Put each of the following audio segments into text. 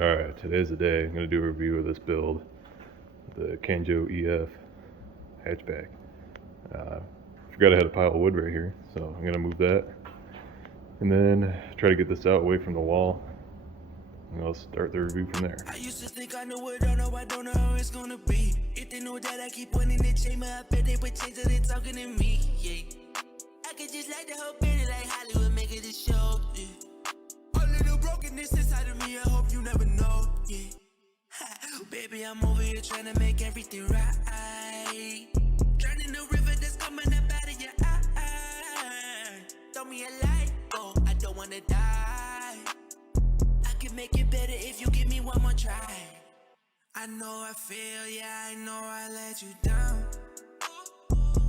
Alright, today's the day. I'm going to do a review of this build, the Kanjo EF hatchback. Forgot I had a pile of wood right here, so I'm going to move that. And then try to get this out away from the wall. And I'll start the review from there. I used to think I knew it, don't know how it's gonna be. If they know that I keep one in the chamber, I bet they would change that they talking to me, yeah. I could just like the whole baby like Hollywood, make it a show, yeah. All of the brokenness inside of me, I hope you never know, yeah. Baby, I'm over here trying to make everything right. Drowning the river that's coming up out of your eye. Throw me a light, oh, I don't wanna die. I can make it better if you give me one more try. I know I failed, yeah, I know I let you down.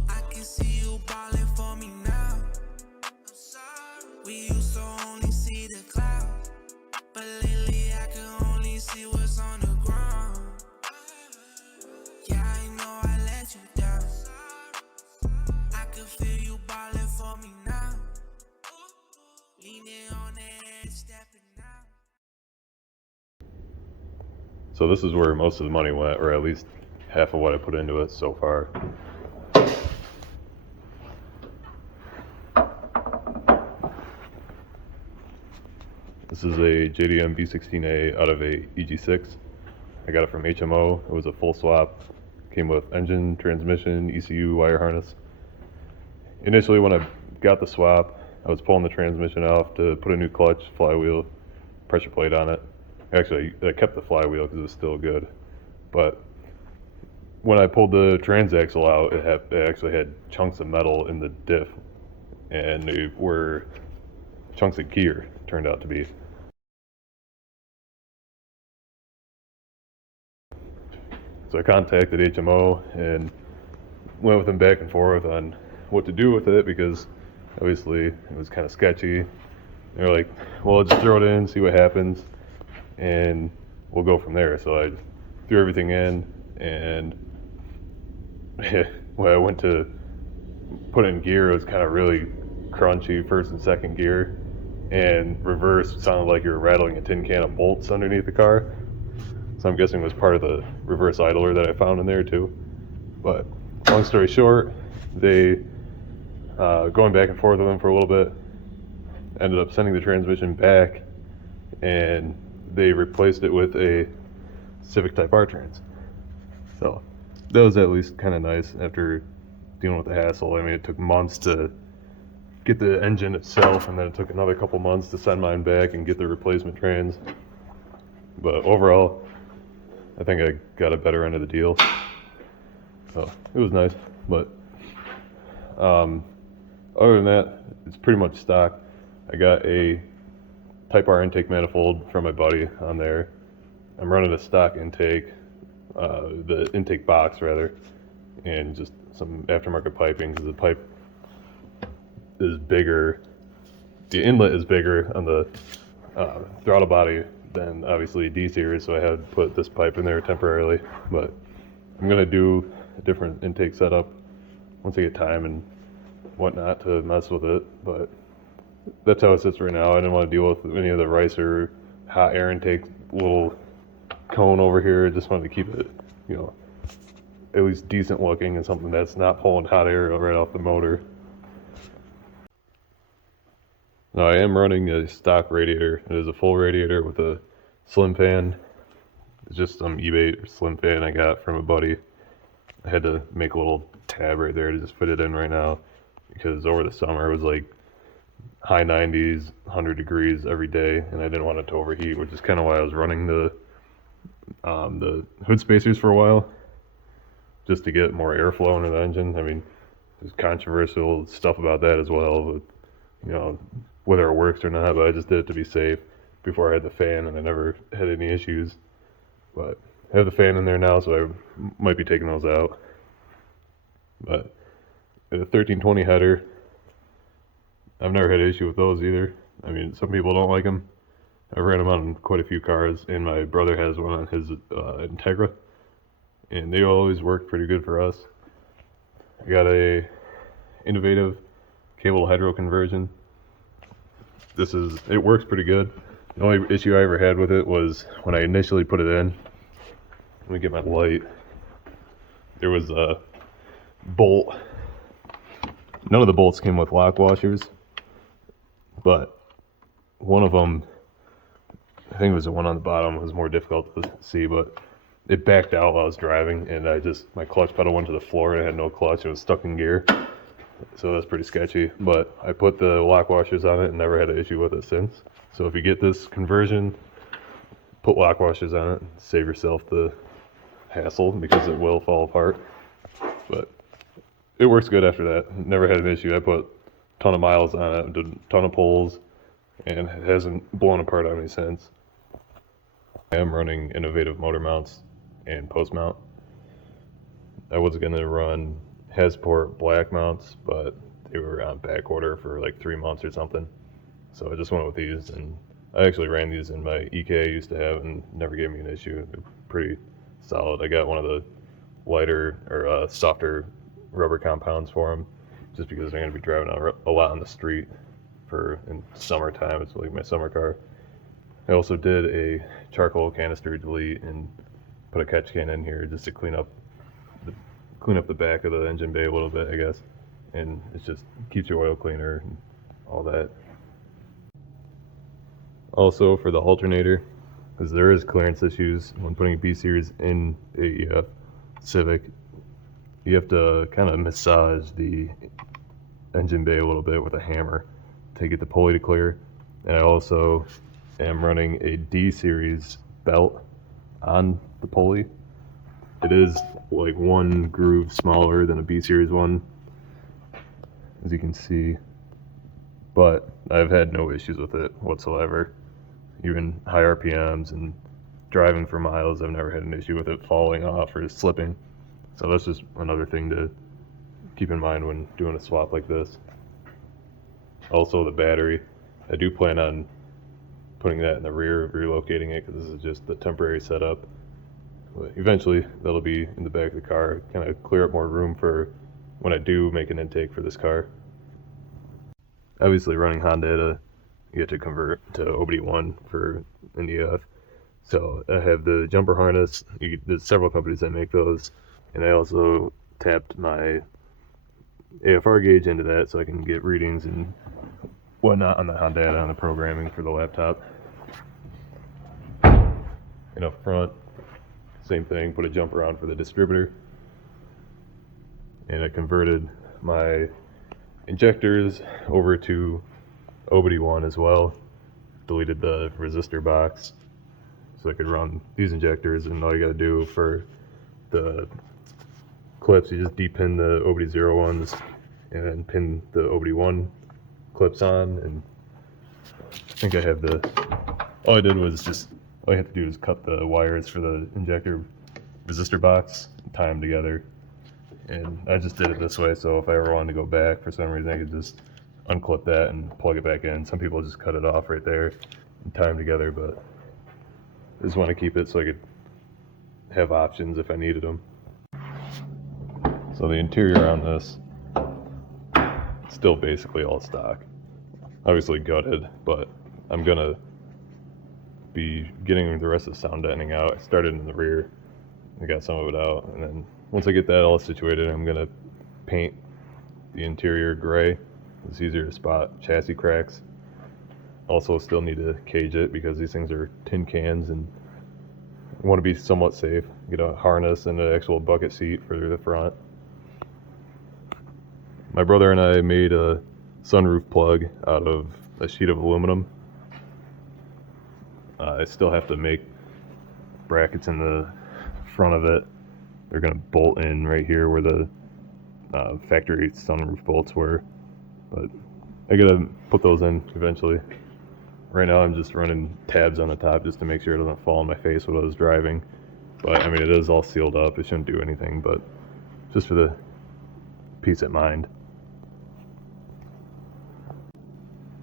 I can see you balling for me now. I'm sorry. We used to only see the clouds, but lately I can only see what's on the ground. Yeah, I know I let you down. I can feel you balling for me now. Leaning on the edge, stepping out. So this is where most of the money went, or at least half of what I put into it so far. This is a JDM B16A out of a EG6. I got it from HMO. It was a full swap. Came with engine, transmission, ECU, wire harness. Initially when I got the swap, I was pulling the transmission off to put a new clutch, flywheel, pressure plate on it. Actually, I kept the flywheel because it was still good. But when I pulled the transaxle out, it actually had chunks of metal in the diff. And they were chunks of gear, turned out to be. So I contacted HMO and went with them back and forth on what to do with it because obviously it was kind of sketchy. They were like, well, just throw it in, see what happens, and we'll go from there. So I threw everything in, and when I went to put it in gear, it was kind of really crunchy, first and second gear, and reverse sounded like you were rattling a tin can of bolts underneath the car. So I'm guessing it was part of the reverse idler that I found in there too. But long story short, they, going back and forth with them for a little bit, ended up sending the transmission back, and they replaced it with a Civic Type R trans. So that was at least kind of nice after dealing with the hassle. I mean, it took months to get the engine itself, and then it took another couple months to send mine back and get the replacement trans. But overall, I think I got a better end of the deal. So it was nice. But other than that, it's pretty much stock. I got a Type R intake manifold from my buddy on there. I'm running a stock intake, the intake box rather, and just some aftermarket piping because the pipe is bigger. The inlet is bigger on the throttle body than obviously D series, so I had to put this pipe in there temporarily. But I'm gonna do a different intake setup once I get time and whatnot to mess with it. But that's how it sits right now. I didn't want to deal with any of the ricer hot air intake little cone over here. I just wanted to keep it, you know, at least decent looking and something that's not pulling hot air right off the motor. Now I am running a stock radiator. It is a full radiator with a slim fan. It's just some eBay slim fan I got from a buddy. I had to make a little tab right there to just fit it in right now because over the summer it was like high 90s, 100 degrees every day, and I didn't want it to overheat, which is kind of why I was running the hood spacers for a while, just to get more airflow into the engine. I mean, there's controversial stuff about that as well, but, you know, whether it works or not, but I just did it to be safe before I had the fan, and I never had any issues. But I have the fan in there now, so I might be taking those out. But a 1320 header, I've never had an issue with those either. I mean, some people don't like them. I've ran them on quite a few cars, and my brother has one on his Integra, and they always work pretty good for us. I got a innovative cable to hydro conversion. It works pretty good. The only issue I ever had with it was when I initially put it in. Let me get my light. There was a bolt. None of the bolts came with lock washers, but one of them, I think it was the one on the bottom, was more difficult to see, but it backed out while I was driving, and my clutch pedal went to the floor, and I had no clutch. It was stuck in gear, so that's pretty sketchy. But I put the lock washers on it and never had an issue with it since. So if you get this conversion, put lock washers on it, save yourself the hassle, because it will fall apart. But it works good after that. Never had an issue. I put a ton of miles on it, did a ton of pulls, and it hasn't blown apart on me since. I am running innovative motor mounts and post mount. I was going to run Hasport black mounts, but they were on back order for like 3 months or something. So I just went with these, and I actually ran these in my EK I used to have and never gave me an issue. They're pretty solid. I got one of the lighter or softer rubber compounds for them, just because I'm going to be driving a lot on the street in summertime. It's like my summer car. I also did a charcoal canister delete and put a catch can in here just to clean up the back of the engine bay a little bit, I guess. And it just keeps your oil cleaner and all that. Also for the alternator, because there is clearance issues when putting a B series in a Civic, you have to kind of massage the engine bay a little bit with a hammer to get the pulley to clear. And I also am running a D series belt on the pulley. It is like one groove smaller than a B series one, as you can see, but I've had no issues with it whatsoever. Even high RPMs and driving for miles, I've never had an issue with it falling off or slipping. So that's just another thing to keep in mind when doing a swap like this. Also the battery, I do plan on putting that in the rear, relocating it, because this is just the temporary setup. But eventually that'll be in the back of the car, kind of clear up more room for when I do make an intake for this car. Obviously running Honda, you have to convert to OBD1 for an EF. So I have the jumper harness. There's several companies that make those, and I also tapped my AFR gauge into that so I can get readings and whatnot on the Honda on the programming for the laptop. And up front, same thing, put a jumper on for the distributor. And I converted my injectors over to OBD1 as well. Deleted the resistor box so I could run these injectors, and all you gotta do for the clips, you just depin the OBD0 ones and then pin the OBD1 clips on. And I think I have all I did was all you have to do is cut the wires for the injector resistor box and tie them together. And I just did it this way, so if I ever wanted to go back for some reason, I could just unclip that and plug it back in. Some people just cut it off right there and tie them together, but I just want to keep it so I could have options if I needed them. So the interior on this, still basically all stock. Obviously gutted, but I'm gonna be getting the rest of the sound deadening out. I started in the rear, I got some of it out, and then once I get that all situated, I'm gonna paint the interior gray. It's easier to spot chassis cracks. Also still need to cage it because these things are tin cans, and I want to be somewhat safe. Get a harness and an actual bucket seat for the front. My brother and I made a sunroof plug out of a sheet of aluminum. I still have to make brackets in the front of it. They're going to bolt in right here where the factory sunroof bolts were, but I gotta put those in eventually. Right now I'm just running tabs on the top just to make sure it doesn't fall in my face while I was driving. But I mean, it is all sealed up. It shouldn't do anything, but just for the peace of mind.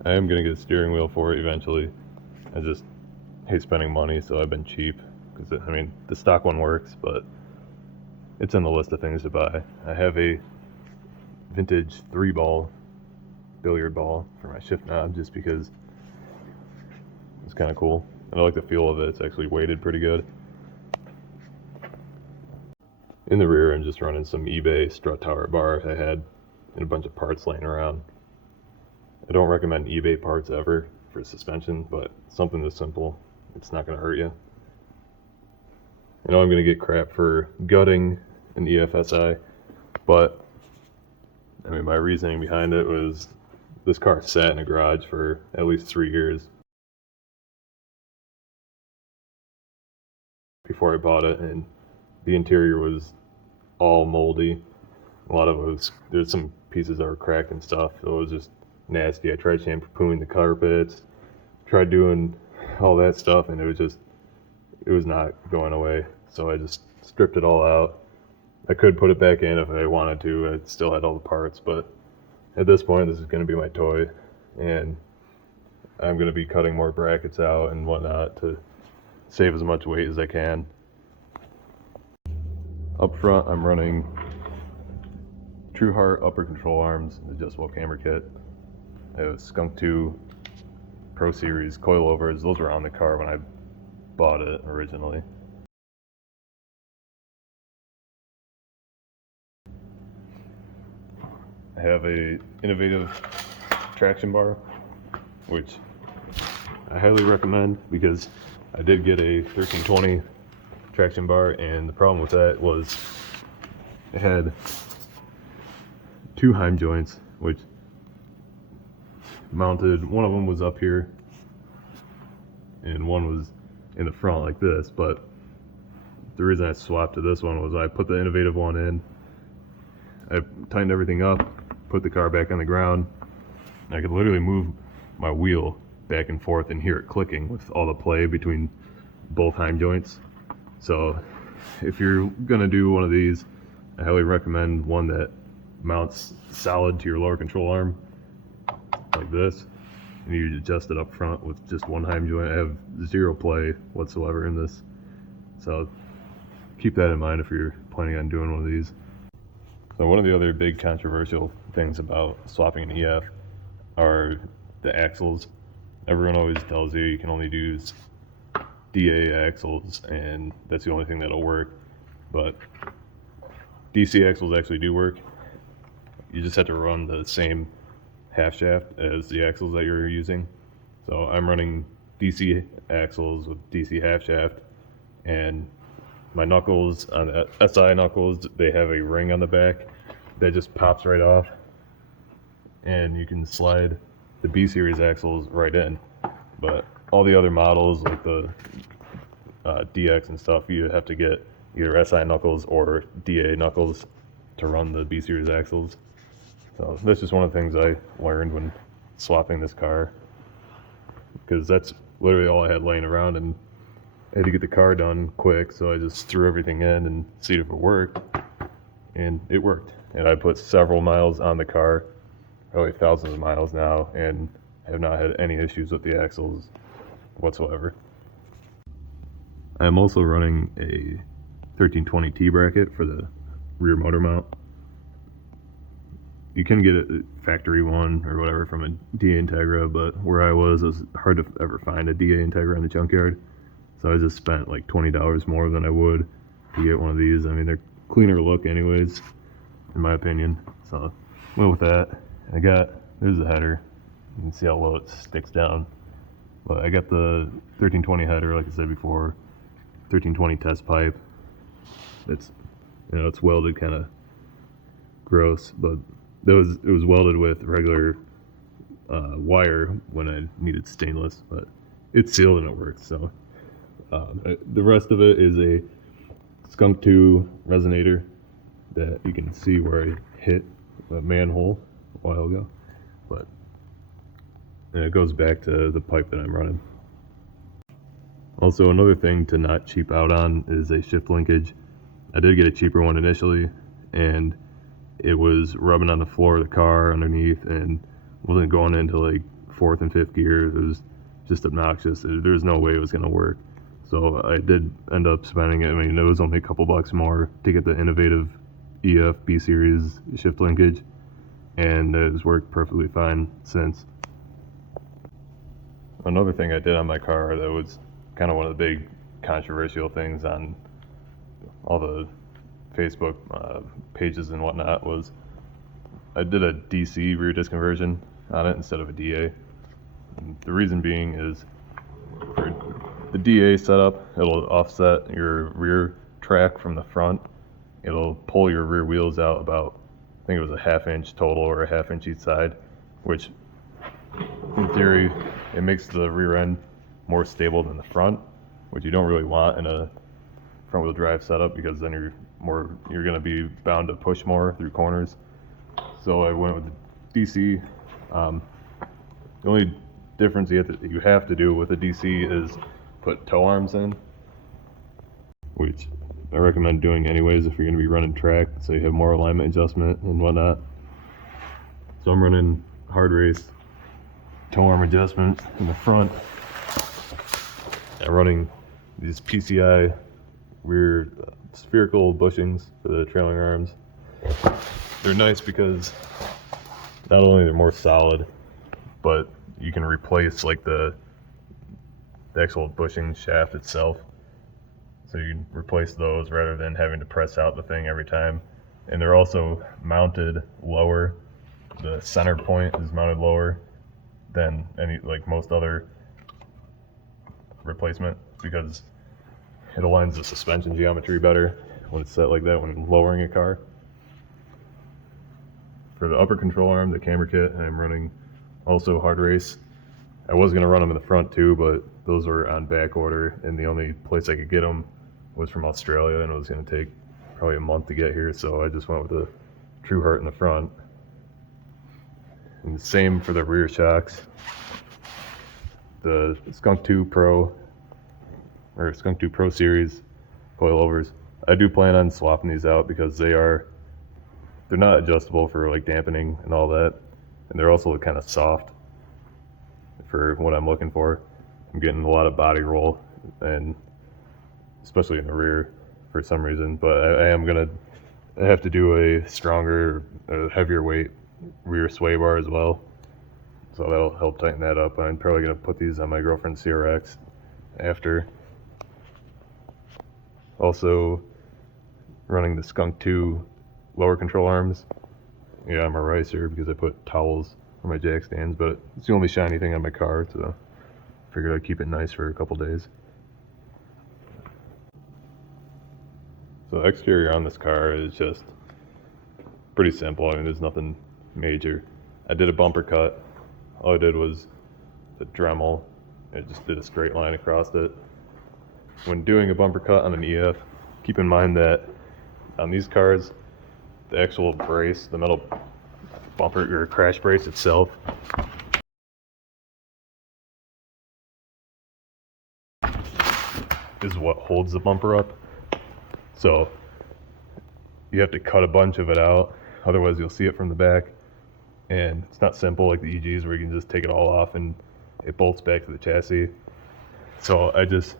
I am gonna get a steering wheel for it eventually. I just hate spending money, so I've been cheap. Because I mean, the stock one works, but it's in the list of things to buy. I have a vintage 3-ball billiard ball for my shift knob, just because It's kind of cool. And I like the feel of it. It's actually weighted pretty good. In the rear, I'm just running some eBay strut tower bar I had and a bunch of parts laying around. I don't recommend eBay parts ever for suspension, but something this simple, it's not going to hurt you. I know I'm going to get crap for gutting an EFSI, but I mean, my reasoning behind it was this car sat in a garage for at least 3 years before I bought it, and the interior was all moldy. A lot of it was, there's some pieces that were cracked and stuff, so it was just nasty. I tried shampooing the carpets, tried doing all that stuff, and it was not going away. So I just stripped it all out. I could put it back in if I wanted to. I still had all the parts, but at this point, this is going to be my toy, and I'm going to be cutting more brackets out and whatnot to save as much weight as I can. Up front, I'm running True Heart upper control arms, adjustable camber kit. I have Skunk 2 Pro Series coilovers. Those were on the car when I bought it originally. I have a innovative traction bar, which I highly recommend because I did get a 1320 traction bar, and the problem with that was it had 2 heim joints, which mounted, one of them was up here and one was in the front like this, but the reason I swapped to this one was I put the innovative one in, I tightened everything up, put the car back on the ground, and I could literally move my wheel back and forth and hear it clicking with all the play between both heim joints. So if you're gonna do one of these, I highly recommend one that mounts solid to your lower control arm like this, and you adjust it up front with just one heim joint. I have zero play whatsoever in this, so keep that in mind if you're planning on doing one of these. So one of the other big controversial things about swapping an EF are the axles. Everyone always tells you you can only use DA axles and that's the only thing that'll work, but DC axles actually do work. You just have to run the same half shaft as the axles that you're using. So I'm running DC axles with DC half shaft, and my knuckles on the SI knuckles, they have a ring on the back that just pops right off, and you can slide the B series axles right in. But all the other models like the DX and stuff, you have to get either SI knuckles or DA knuckles to run the B series axles. So that's just one of the things I learned when swapping this car, because that's literally all I had laying around, and I had to get the car done quick, so I just threw everything in and see if it worked, and it worked. And I put several miles on the car, probably thousands of miles now, and have not had any issues with the axles whatsoever. I'm also running a 1320 T-bracket for the rear motor mount. You can get a factory one or whatever from a DA Integra, but where I was, it was hard to ever find a DA Integra in the junkyard. So I just spent like $20 more than I would to get one of these. I mean, they're cleaner look anyways, in my opinion. So I went with that. There's the header. You can see how low it sticks down. But I got the 1320 header, like I said before, 1320 test pipe. It's, it's welded kind of gross, but it was welded with regular wire when I needed stainless, but it's sealed and it works. So the rest of it is a Skunk 2 resonator that you can see where I hit a manhole a while ago, but it goes back to the pipe that I'm running. Also, another thing to not cheap out on is a shift linkage. I did get a cheaper one initially, and it was rubbing on the floor of the car underneath and wasn't going into like 4th and 5th gear. It was just obnoxious. There was no way it was going to work. So I did end up spending it. I mean, it was only a couple bucks more to get the innovative EF B series shift linkage, and it has worked perfectly fine since. another thing I did on my car that was kind of one of the big controversial things on all the Facebook pages and whatnot was I did a DC rear disc conversion on it instead of a DA. And the reason being is for the DA setup, it'll offset your rear track from the front. It'll pull your rear wheels out about, I think it was a 1/2 inch total or a 1/2 inch each side, which in theory, it makes the rear end more stable than the front, which you don't really want in a front wheel drive setup because then you're going to be bound to push more through corners. So I went with the DC. The only difference you have to do with a DC is put tow arms in, which I recommend doing anyways if you're going to be running track, so you have more alignment adjustment and whatnot. So I'm running hard race tow arm adjustment in the front. I'm running these PCI rear spherical bushings for the trailing arms. They're nice because not only they're more solid, but you can replace like the actual bushing shaft itself. So you can replace those rather than having to press out the thing every time. And they're also mounted lower. The center point is mounted lower than most other replacement because it aligns the suspension geometry better when it's set like that when lowering a car. For the upper control arm, the camber kit, I'm running also hard race. I was going to run them in the front too, but those were on back order, and the only place I could get them was from Australia, and it was going to take probably a month to get here, so I just went with the True Heart in the front. And the same for the rear shocks. The Skunk 2 Pro or Skunk 2 Pro Series coilovers. I do plan on swapping these out because they're not adjustable for like dampening and all that, and they're also kind of soft for what I'm looking for. I'm getting a lot of body roll, and especially in the rear for some reason, but I am gonna have to do a stronger, heavier weight rear sway bar as well, so that'll help tighten that up. I'm probably gonna put these on my girlfriend's CRX after. Also running the Skunk 2 lower control arms. Yeah, I'm a ricer because I put towels on my jack stands, but it's the only shiny thing on my car, so I figured I'd keep it nice for a couple days. So the exterior on this car is just pretty simple. I mean, there's nothing major. I did a bumper cut. All I did was the Dremel. I just did a straight line across it. When doing a bumper cut on an EF, keep in mind that on these cars, the actual brace, the metal bumper or crash brace itself, is what holds the bumper up. So you have to cut a bunch of it out, otherwise you'll see it from the back. And it's not simple like the EGs where you can just take it all off and it bolts back to the chassis. So I just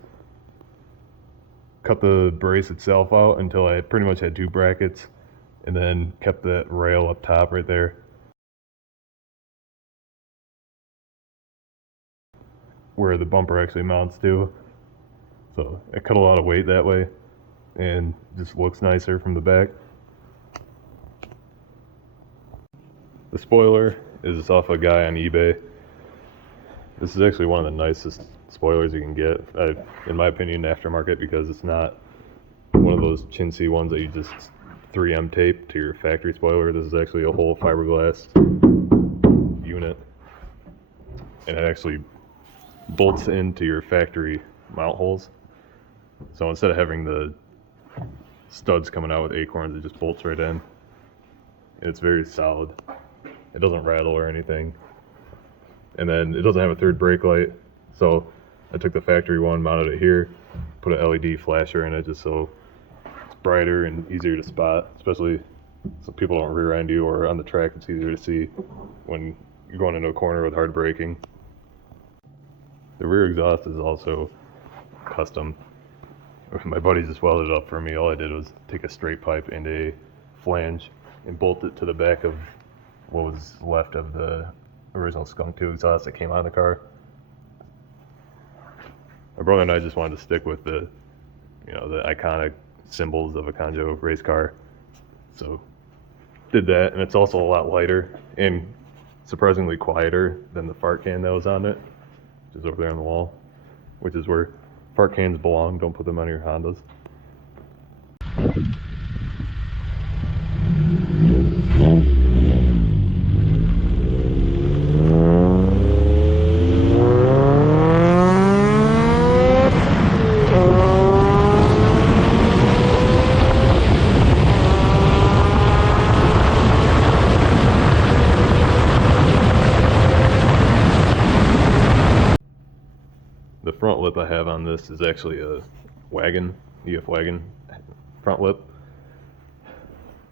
cut the brace itself out until I pretty much had 2 brackets, and then kept that rail up top right there. Where the bumper actually mounts to. So I cut a lot of weight that way, and just looks nicer from the back. The spoiler is off a guy on eBay. This is actually one of the nicest spoilers you can get, in my opinion, aftermarket, because it's not one of those chintzy ones that you just 3M tape to your factory spoiler. This is actually a whole fiberglass unit, and it actually bolts into your factory mount holes. So instead of having the studs coming out with acorns, it just bolts right in. It's very solid. It doesn't rattle or anything. And then it doesn't have a third brake light, so I took the factory one, mounted it here, put an LED flasher in it just so it's brighter and easier to spot, especially so people don't rear end you, or on the track it's easier to see when you're going into a corner with hard braking. The rear exhaust is also custom. My buddy just welded it up for me. All I did was take a straight pipe and a flange and bolt it to the back of what was left of the original Skunk 2 exhaust that came out of the car. My brother and I just wanted to stick with the, you know, the iconic symbols of a Kanjo race car. So did that, and it's also a lot lighter and surprisingly quieter than the fart can that was on it, which is over there on the wall, which is where fart cans belong. Don't put them on your Hondas. The front lip I have on this is actually a wagon, EF wagon front lip.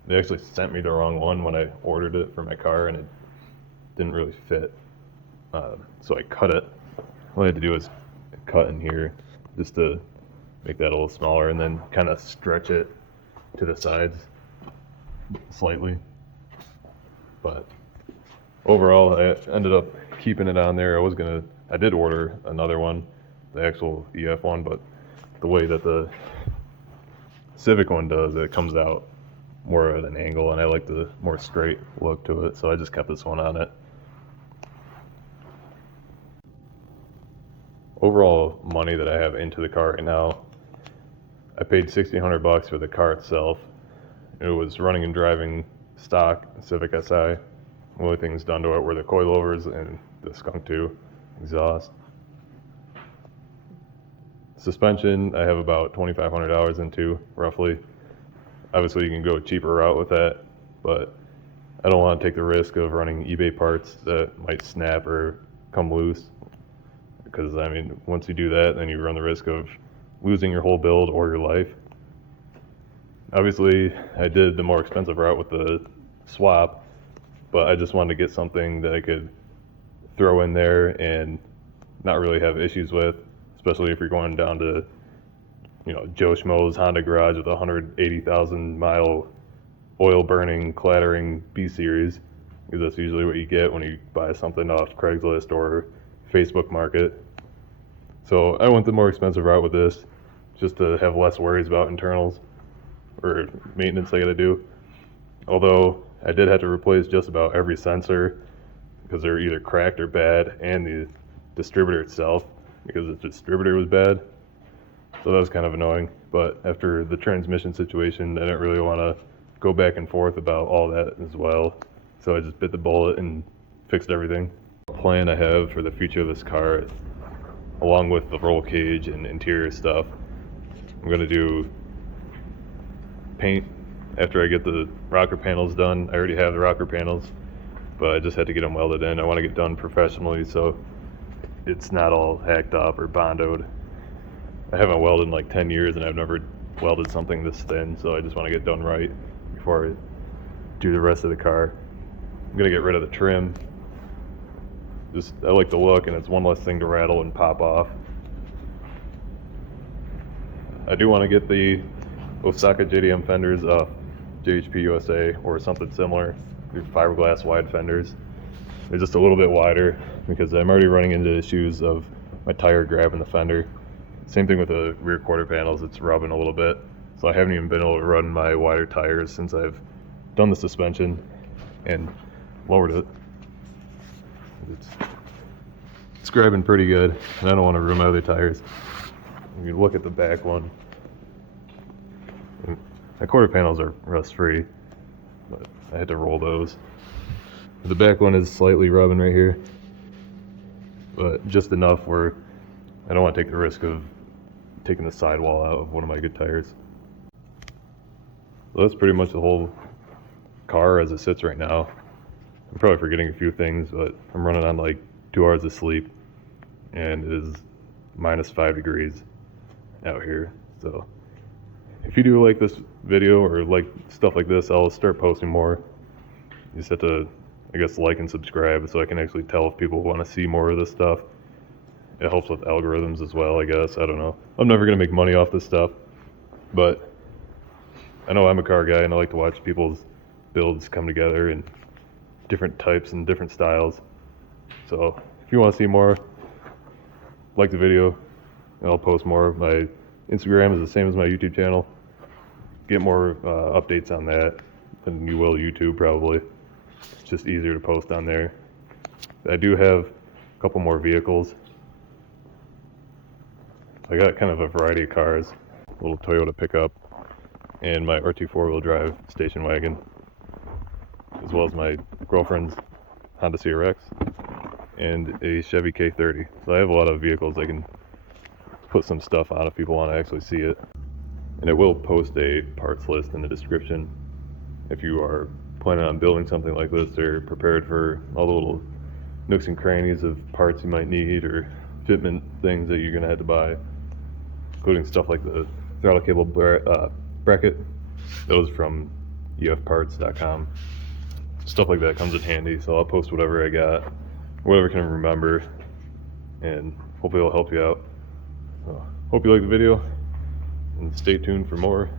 They actually sent me the wrong one when I ordered it for my car, and it didn't really fit. So I cut it. All I had to do was cut in here just to make that a little smaller, and then kind of stretch it to the sides slightly. But overall, I ended up keeping it on there. I did order another one, the actual EF one, but the way that the Civic one does, it comes out more at an angle, and I like the more straight look to it, so I just kept this one on it. Overall money that I have into the car right now, I paid $1,600 for the car itself. It was running and driving stock Civic Si. The only things done to it were the coilovers and the Skunk 2 exhaust. Suspension, I have about $2,500 into, roughly. Obviously, you can go a cheaper route with that, but I don't want to take the risk of running eBay parts that might snap or come loose. Because, I mean, once you do that, then you run the risk of losing your whole build or your life. Obviously, I did the more expensive route with the swap, but I just wanted to get something that I could throw in there and not really have issues with, especially if you're going down to, you know, Joe Schmo's Honda garage with a 180,000 mile oil burning, clattering B series, because that's usually what you get when you buy something off Craigslist or Facebook Market. So I went the more expensive route with this, just to have less worries about internals or maintenance I gotta do. Although I did have to replace just about every sensor because they're either cracked or bad, and the distributor itself, because the distributor was bad. So that was kind of annoying. But after the transmission situation, I didn't really want to go back and forth about all that as well. So I just bit the bullet and fixed everything. The plan I have for the future of this car, along with the roll cage and interior stuff, I'm going to do paint after I get the rocker panels done. I already have the rocker panels, but I just had to get them welded in. I want to get done professionally so it's not all hacked up or bondoed. I haven't welded in like 10 years, and I've never welded something this thin, so I just want to get done right before I do the rest of the car. I'm going to get rid of the trim. I like the look, and it's one less thing to rattle and pop off. I do want to get the Osaka JDM fenders off JHP USA or something similar. They're fiberglass wide fenders. They're just a little bit wider because I'm already running into issues of my tire grabbing the fender. Same thing with the rear quarter panels, it's rubbing a little bit. So I haven't even been able to run my wider tires since I've done the suspension and lowered it. It's grabbing pretty good, and I don't want to ruin my other tires. When you look at the back one, my quarter panels are rust free, but I had to roll those. The back one is slightly rubbing right here, but just enough where I don't want to take the risk of taking the sidewall out of one of my good tires. So that's pretty much the whole car as it sits right now. I'm probably forgetting a few things, but I'm running on like 2 hours of sleep, and it is -5 degrees out here. So if you do like this video or like stuff like this, I'll start posting more. You just have to, I guess, like and subscribe so I can actually tell if people want to see more of this stuff. It helps with algorithms as well, I guess. I don't know. I'm never going to make money off this stuff, but I know I'm a car guy, and I like to watch people's builds come together in different types and different styles. So if you want to see more, like the video and I'll post more. My Instagram is the same as my YouTube channel. Get more updates on that than you will YouTube probably. It's just easier to post on there. I do have a couple more vehicles. I got kind of a variety of cars, a little Toyota pickup, and my RT 4-wheel drive station wagon, as well as my girlfriend's Honda CRX and a Chevy K30. So I have a lot of vehicles I can put some stuff on if people want to actually see it. And it will post a parts list in the description if you are planning on building something like this or prepared for all the little nooks and crannies of parts you might need or fitment things that you're going to have to buy, including stuff like the throttle cable bracket. Those from efparts.com. Stuff like that comes in handy, so I'll post whatever I got, whatever I can remember, and hopefully it'll help you out. So, hope you like the video, and stay tuned for more.